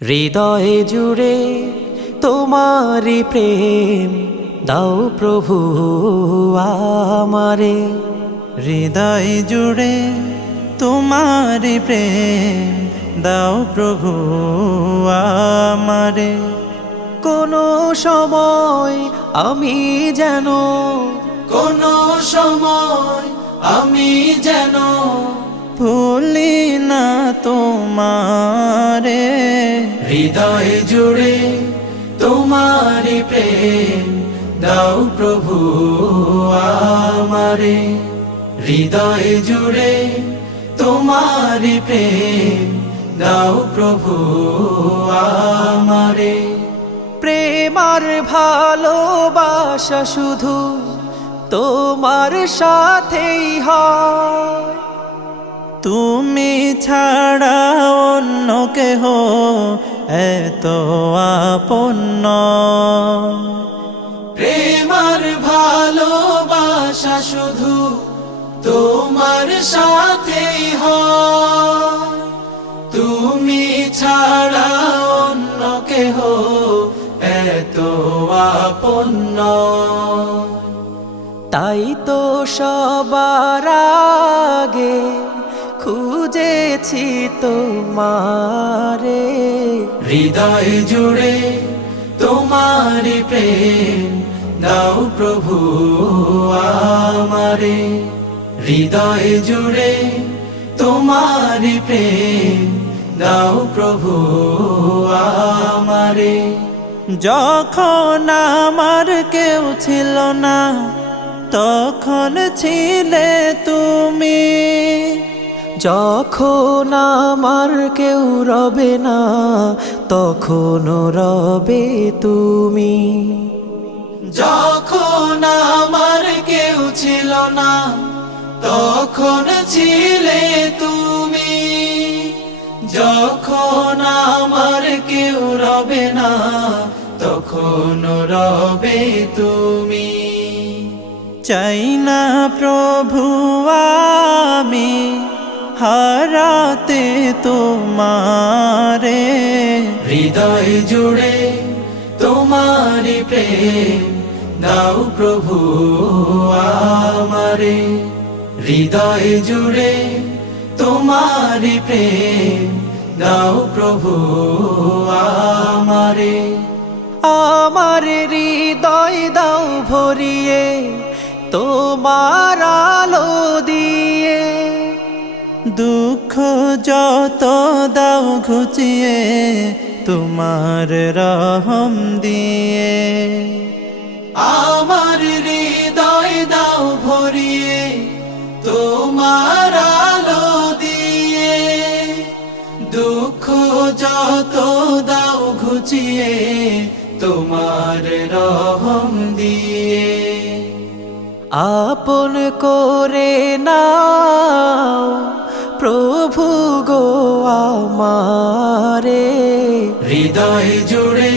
হৃদয়ে জুড়ে তোমারি প্রেম দাও প্রভু আমারে। হৃদয় জুড়ে তোমারি প্রেম দাও প্রভু আমারে। কোনো সময় আমি যেন ভুলি না তোমারে। হৃদয় জুড়ে তোমারি প্রেম দাও প্রভু আমারে। হৃদয় জুড়ে তোমারি প্রেম দাও প্রভু আমারে। প্রেম আর ভালোবাসা শুধু তোমার সাথেই হয়, তুমি ছাড়া অন্য কেহ এত আপন নয়। প্রেম আর ভালোবাসা শুধু তোমার সাথেই হয়, তুমি ছাড়া অন্য কেহ এত আপন নয়। তাই তো সবার আগে খুঁজেছি তোমারে। হৃদয় জুড়ে তোমারি প্রেম দাও প্রভু আমারে। হৃদয় জুড়ে তোমারি প্রেম দাও প্রভু আমারে। যখন আমার কেউ ছিল না তখন ছিলে তুমি, যখন আমার কেউ রবে না তখন রবে তুমি। যখন আমার কেউ ছিল না তখন ছিলে তুমি, যখন আমার কেউ রবে না তখন রবে তুমি। চাই না প্রভু আমি হারাতে তোমারে। হৃদয় জুড়ে তোমারি প্রেম দাও প্রভু আমারে। হৃদয় জুড়ে তোমারি প্রেম দাও প্রভু আমারে। আমার হৃদয় দাও ভরিয়ে তোমার আলো দিয়ে, দুঃখ যত দাও ঘুচিয়ে তোমার রহম দিয়ে। আমার হৃদয় দাও ভরিয়ে তোমার আলো দিয়ে, দুঃখ যত দাও ঘুচিয়ে তোমার রহম দিয়ে। আপন করে নাও প্রভু গো আমারে। হৃদয় জুড়ে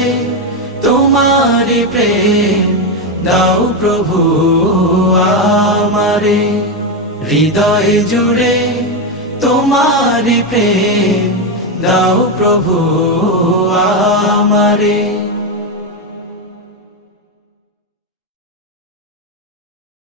তোমারি প্রেম দাও প্রভু আমারে। হৃদয় জুড়ে তোমারি প্রেম দাও প্রভু আমারে।